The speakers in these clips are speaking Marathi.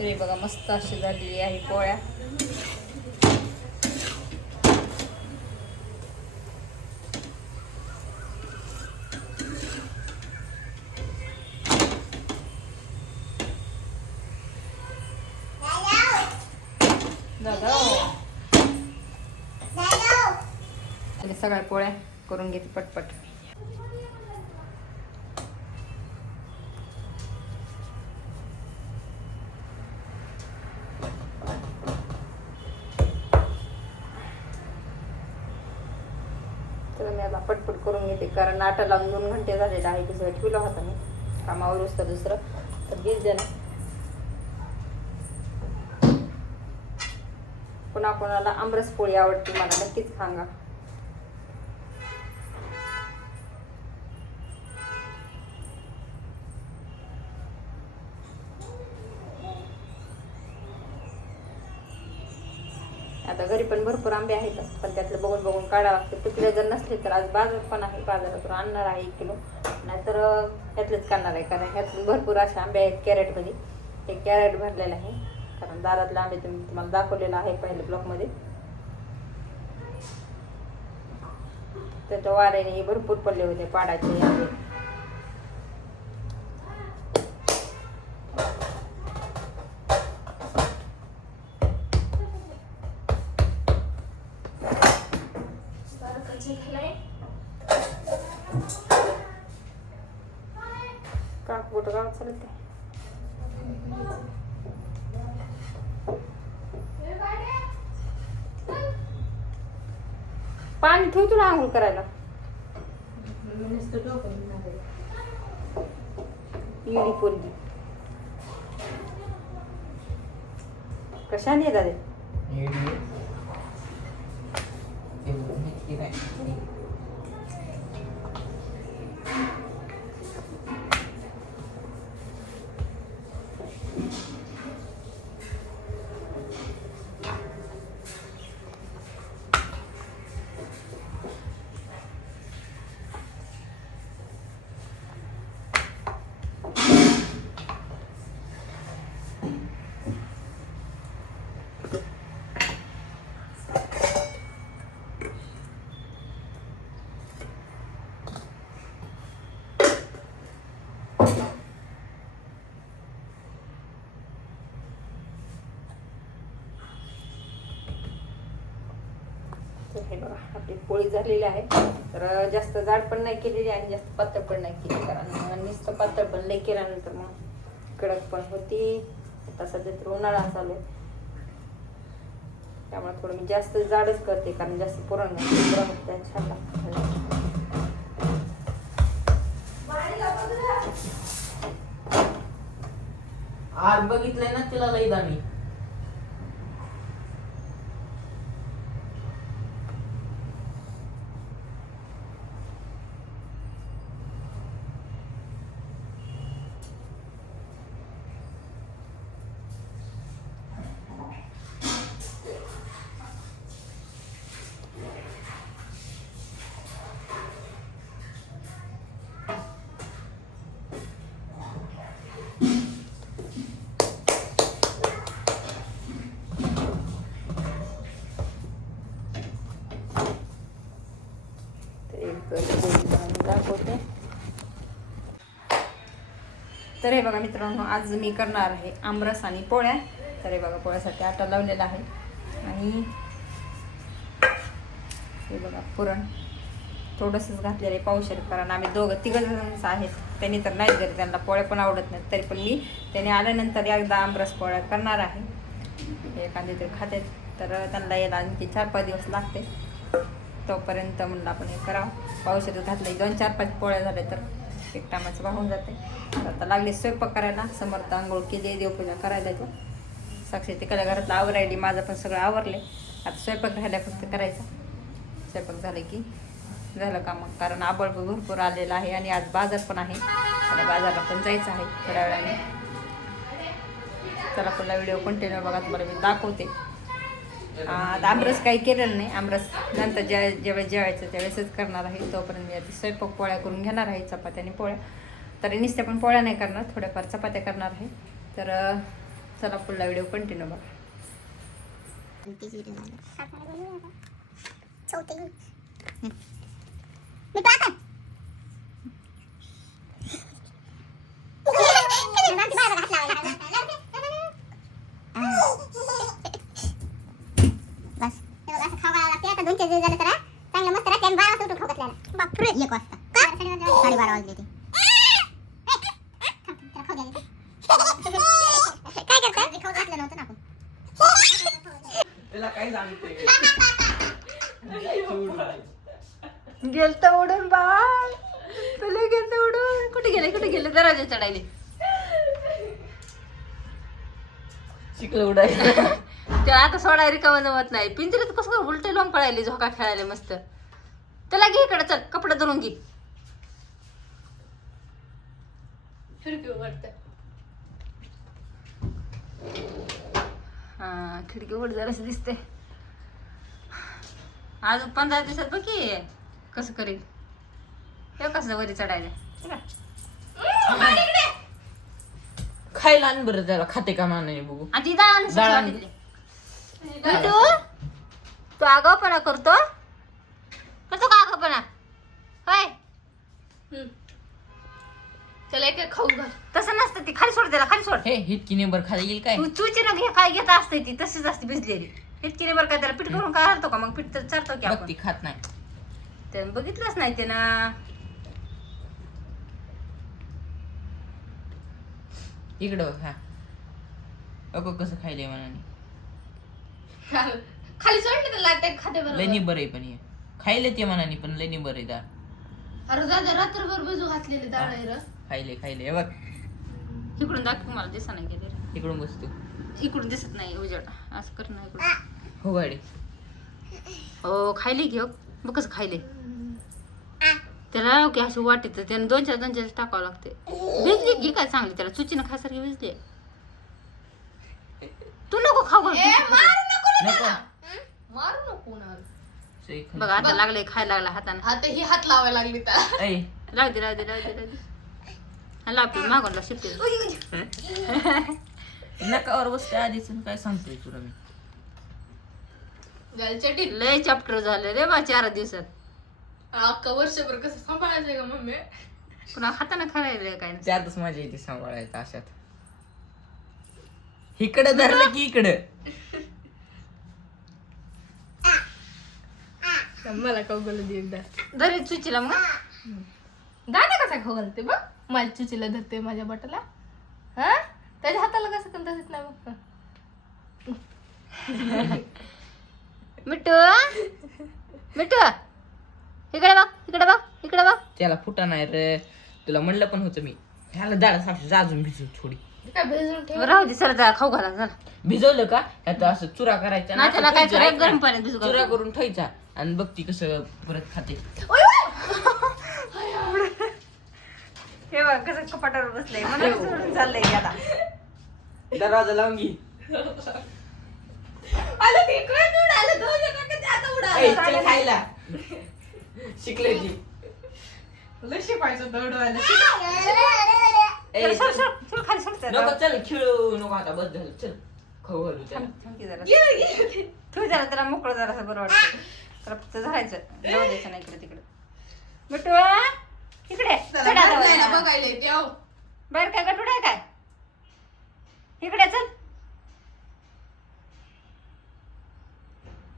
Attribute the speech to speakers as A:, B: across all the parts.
A: तरी बघा मस्त अशी झालेली आहे पोळ्या. सगळ्या पोळ्या करून घेते पटपट. मी आता पटपट करून घेते कारण नाटा लावून दोन घंटे झालेले आहे दुसरं ठेवलं होता मी. कामावर असतं दुसरं. तर घेत जण कोणाकोणाला कोणाला आमरस पोळी आवडते मला नक्कीच सांगा. आता घरी पण भरपूर आंबे आहेत पण त्यातलं बघून बघून काढावं लागतं. तुकडे जर नसले तर आज बाजार पण आहे बाजारातून आणणार आहे एक किलो. नाहीतर अं, ह्यातलेच काढणार आहे कारण ह्यातून भरपूर असे आंबे आहेत कॅरेटमध्ये. हे कॅरेट भरलेलं आहे कारण दारातले आंबे तुम्ही तुम्हाला दाखवलेलं आहे पहिल्या ब्लॉकमध्ये. त्याच्या वाऱ्याने हे भरपूर पडले होते पाडाचे आंबे. चालत काय पाणी ठेव तुला आंघोळ करायला. इडी पोरगी. कशाने दादे तर हे बघा आपली पोळी झालेली आहे. तर जास्त जाड पण नाही केलेली आणि जास्त पातळ पण नाही केली कारण नुसतं पातळ पण लई केल्यानंतर मग कडक पण होती. आता सध्या तर उन्हाळा चालू आहे. त्यामुळे थोडं मी जास्त जाडच करते कारण जास्त पुरण नाही. पुरण छान लागतं.
B: आज बघितलंय ना तिला लई दामी
A: तर एक पोळी बनवून दाखवते तर हे बघा मित्रांनो आज मी करणार आहे आमरस आणि पोळ्या. तर हे बघा पोळ्यासाठी आटा लावलेला आहे. आणि हे बघा पुरण. थोडंसंच घातलेलं आहे पाऊस कारण आम्ही दोघं तिघं जणच आहेत. त्यांनी तर नाही जरी त्यांना पोळ्या पण आवडत नाहीत. तरी पण मी त्याने आल्यानंतर एकदा आमरस पोळ्या करणार आहे. एखादे तर खाते तर त्यांना यायला आणखी चार पाच दिवस लागते. तोपर्यंत म्हणलं आपण हे करावं. पावसाचं घातलं दोन चार पाच पोळ्या झाल्या तर. एक टायमाचं वाहून जाते तर आता लागले स्वयंपाक करायला. समर्थ आंघोळ केली देवपूजा करायला तो साक्षी तिकडल्या घरातलं आवरायली माझं पण सगळं आवरले. आता स्वयंपाक राहिला फक्त करायचा. स्वयंपाक झालं की झालं का मग कारण आबळ भरपूर आलेला आहे आणि आज बाजार पण आहे. आणि बाजारला पण जायचं आहे थोड्या वेळाने. चला पुन्हा व्हिडिओ कंटिन्यू बघा तुम्हाला मी दाखवते. आता आमरस काही केलेलं नाही. आमरस नंतर ज्या ज्यावेळेस जेवायचं त्यावेळेसच करणार आहे. तोपर्यंत मी आधी स्वयंपाक पोळ्या करून घेणार आहे. चपात्या आणि पोळ्या. तरी नुसत्या पण पोळ्या नाही करणार. थोड्याफार चपात्या करणार आहे. तर चला पुढला व्हिडिओ कंटिन्यू बघा
C: मी पाहता बस हे बघ, असं खावा लागते आता दोन चार दिवस झाले तर हा, चांगलं मस्त राहते आणि बारा वाजता उठून खाऊ घातलेला बापरे. एक वाजता. वाजले ते. काय करताय? खाऊ घातलं नव्हतं ना आपण.
B: त्याला काय सांगते
A: गेलत उडून बाळ. तुला गेलत उडून. कुठे गेले? कुठे गेले? दरवाजा चढायले.
B: शिकलं उडायला.
A: ते आता सोडा रिकामा जमत नाही. पिंजऱ्यात कसं उलटे लावून पळायले झोका खेळायला मस्त. त्याला घे इकडे चल कपडे धरून घे. हा खिडकी उघड जराशी दिसते. आज पंधरा दिवसात बघ की कसं करेल हे कसं वरी चढायला?
B: खायला आण बरं त्याला खाते का मानाने बघू.
A: दिली. बिटू तू आगावपणा करतो? करतो का?
D: त्याला एक एक खाऊ घाल.
A: तसं नसतं ती. खाली सोड त्याला खाली सोड.
B: हे हितकी नेबर खायला येईल काय?
A: तू चुची ना घे काय घेत असते ती तशीच असते भिजलेली. इतकी नाही बरं काय त्याला. पीठ करून काय हरतो का मग? पीठ तर चालतो की
B: बघ
A: आपण.
B: ती खात नाही.
A: त्यानं बघितलंच नाही ते ना
B: इकडं बघ हा. अगो कसं खायले मनाने.
D: खाली. सोड ना त्याला ते खाते
B: लय
D: बरोबर
B: निबर आहे पण हे. खायले ते मनाने पण लय निबर आहे दा.
D: अरे दादा रात्रभर बजू घातलेले डाळ आहे र.
B: खायले खायले. हे बघ.
A: इकडून दाखव मला दिसा नाही गेले
B: इकडून बसतो
A: इकडून दिसत नाही उजेड. असं कर ना इकडून.
B: हो गाडी.
A: हो खायले घेऊ बघ कसं खायले. त्याला की अशी वाटत. त्याने दोन चार दोन चार टाकावं लागते. भिजली घे काय चांगली? त्याला चुचीनं खायसारखी भिजली. तू नको खाऊ घाल.
B: नको
D: मारू नको ना.
B: सई
A: बघ आता लागले खायला लागला हाताने.
D: हात ही हात लावायला लागली त्या
B: ऐ.
A: राहू दे राहू दे राहू दे राहू दे. मागून लाव शिफ्ट
B: नकावर बसते आधीच काय सांगतोय तुला मी?
D: गालच्या
A: लय चॅप्टर झालं रे बा चार दिवसात.
D: अख्खा वर्षभर कसं सांभाळायचंय का मम्मी?
A: पुन्हा हाताने खायला काय
B: त्यातच मजा येते सांभाळायचं अशात. इकडं धरलं की इकडं.
D: मला खाऊ घालू दे एकदा
A: दरी चुचीला मग
D: दादा कसा खाऊ घालते बघ. माझ्या चुचीला धरते माझ्या बटाला. हा? त्याच्या हाताला कसं पण तसंच नाही बघ.
A: मिठू? मिठू? इकडे बघ इकडे बघ इकडे बघ.
B: त्याला फुटा नाही रे. तुला म्हणलं पण होतं मी. ह्याला दाडा साक्षी जाजून भिजू थोडी.
D: काय भेजून ठेव?
A: राहू दे सर खाऊ घाला चला.
B: भिजवलं का? ह्यात असं चुरा करायचा
A: नाही, त्याला काय करायचं? गरम पाण्यात भिजू
B: चुरा. करून ठेवायचा आणि बघ ती कसं परत खाते.
A: हे बघ कसं कपाटावर बसलंय. मला सोडून चाललंय की आता.
B: दरवाजा लावून घे.
D: आलं ते इकडे उडालं दोन जण आता उडालं
B: ऐ, चल खायला. शिकले ती.
D: लय दौडवायला
B: चल.
A: सोड, सोड, खाली सोड त्याला.
B: नको चल खेळू नको आता बस झालं. चल खाऊ घालू त्याला.
A: थांब, थांब की जरा. ठेव जरा त्याला मोकळं जरा असं बरं वाटतं. त्याला फक्त धरायचं जाऊ द्यायचं नाही इकडे तिकडे. मिठू इकडे चढ आता वर.
D: बघायला येते अहो.
A: बाहेर काय गटुड आहे काय इकडे चल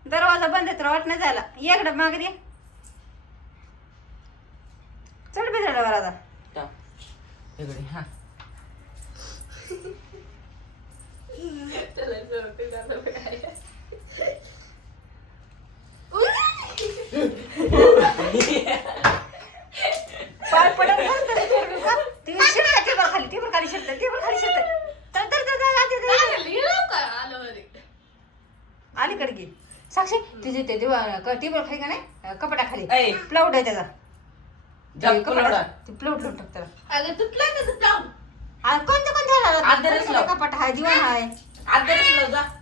A: दरवाजा बंद आहे तर वाट नाही ये इकडे मागे दे चढ बी वर आता
B: टाक. इकडे हा
D: चला, बघायला.
A: पाय पडत नाही तर टेबल का? ती शिरते टेबल खाली शिरते टेबल खाली शिरते तर तर तर तर. अलीकडे घे. साक्षी तुझे ते दिवा टेबल खाली का नाही? कपडा खाली.
B: ऐ.
A: प्लाउड आहे त्याचा.
B: जा,
A: ते
B: पुलावडा.
A: कपाटात- ते प्लाउड लावून टाक त्याला.
D: अगं तुटला का तुटला?
A: आ, कोणतं कोणतं
B: आदरच लाव.
A: कपाट आहे? दिवाण आहे.
B: आदरच लाव जा.